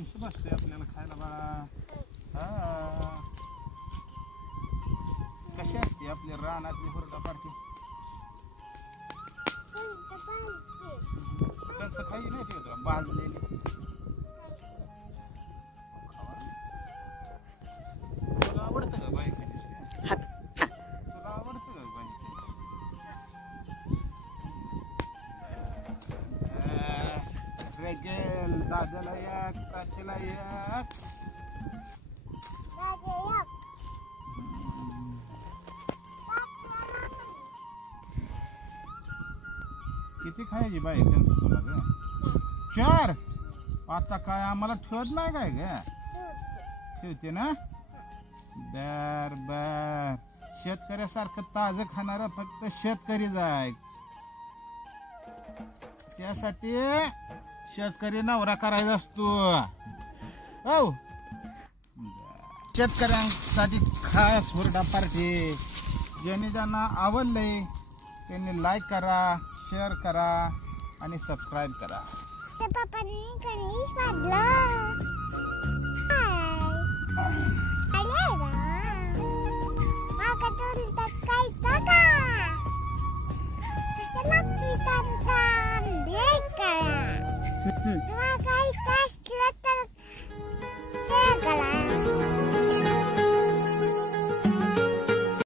नशीब असते आपल्याला खायला बाळा. कशी असते आपल्या रानातली हुरडा पार्टी? कसं खाई नाही ते भाजलेली. तुला आवडतं का बाई? तुला आवडतं का बाई? रेगेल दादाला एक, प्राचीला एक. किती खायची बाई तुला ग? 4. आता काय आम्हाला ठेवत नाही काय ग? ठेवते ना. बर बर. शेतकऱ्यासारखं ताजं खाणारा फक्त शेतकरी जाय. त्यासाठी शेतकरी नवरा करायचा असतो. हो शेतकऱ्यांसाठी खास हुरडा पार्टी. ज्यांनी ज्यांना आवडलंय त्यांनी लाईक करा, शेअर करा आणि सबस्क्राईब करा. Hmm.